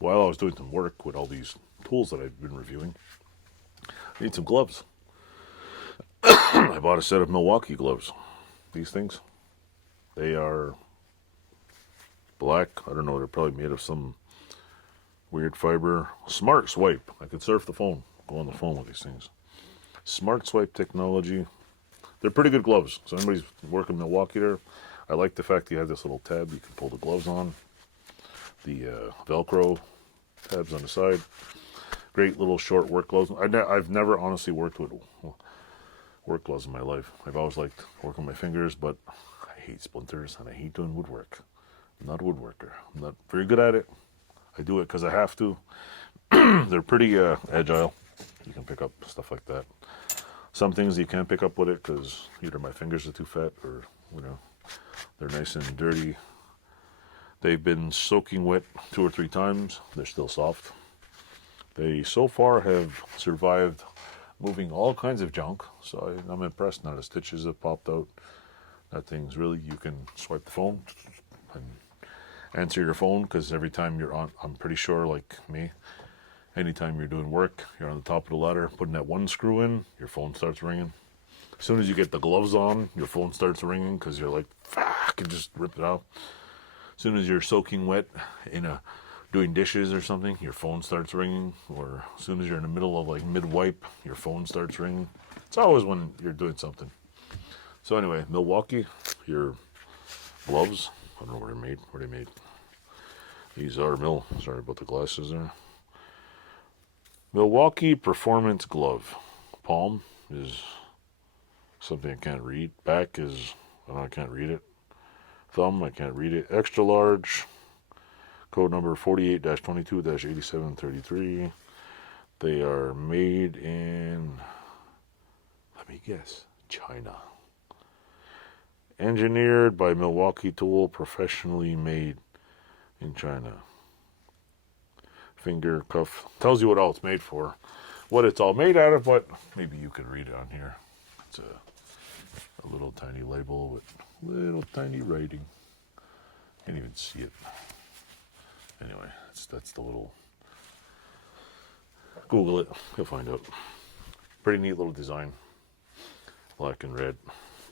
while I was doing some work with all these tools that I've been reviewing, I need some gloves. I bought a set of Milwaukee gloves. These things, they are black. I don't know, they're probably made of some weird fiber. Smart swipe. I could surf the phone, go on the phone with these things. Smart swipe technology. They're pretty good gloves. So anybody's working in Milwaukee there, I like the fact that you have this little tab you can pull the gloves on. The Velcro tabs on the side. Great little short work gloves. I've never honestly worked with work gloves in my life. I've always liked working my fingers, but I hate splinters and I hate doing woodwork. I'm not a woodworker. I'm not very good at it. I do it because I have to. They're pretty agile. You can pick up stuff like that. Some things you can't pick up with it because either my fingers are too fat or, they're nice and dirty. They've been soaking wet 2 or 3 times. They're still soft. They so far have survived moving all kinds of junk. So I'm impressed. Now the stitches have popped out. That thing's really, you can swipe the phone and answer your phone because every time you're on, I'm pretty sure like me, anytime you're doing work, you're on the top of the ladder, putting that one screw in, your phone starts ringing. As soon as you get the gloves on, your phone starts ringing because you're like, fuck, and just rip it out. As soon as you're soaking wet doing dishes or something, your phone starts ringing. Or as soon as you're in the middle of like mid-wipe, your phone starts ringing. It's always when you're doing something. So anyway, Milwaukee, your gloves, I don't know where they're made. Where they made? These are sorry about the glasses there. Milwaukee Performance Glove. Palm is something I can't read. Back is, I can't read it. Thumb, I can't read it. Extra large. Code number 48-22-8733. They are made in, let me guess, China. Engineered by Milwaukee Tool, professionally made in China. Finger cuff. Tells you what all it's made for. What it's all made out of, but maybe you could read it on here. It's a little tiny label with little tiny writing. Can't even see it. Anyway, that's the little. Google it, you'll find out. Pretty neat little design, black and red.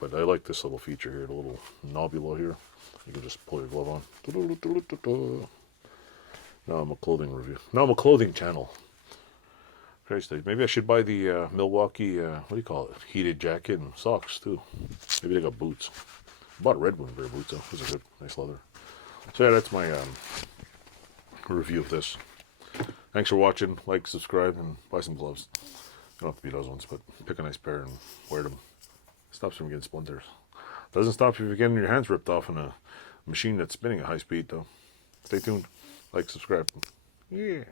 But I like this little feature here, the little knobule here. You can just pull your glove on. Now I'm a clothing review. Now I'm a clothing channel. Christ, maybe I should buy the Milwaukee, what do you call it? Heated jacket and socks too. Maybe they got boots. I bought red one pair of boots though. Those are good, nice leather. So yeah, that's my review of this. Thanks for watching. Like, subscribe, and buy some gloves. You don't have to be those ones, but pick a nice pair and wear them. Stops you from getting splinters. Doesn't stop you from getting your hands ripped off in a machine that's spinning at high speed though. Stay tuned. Like, subscribe. Yeah.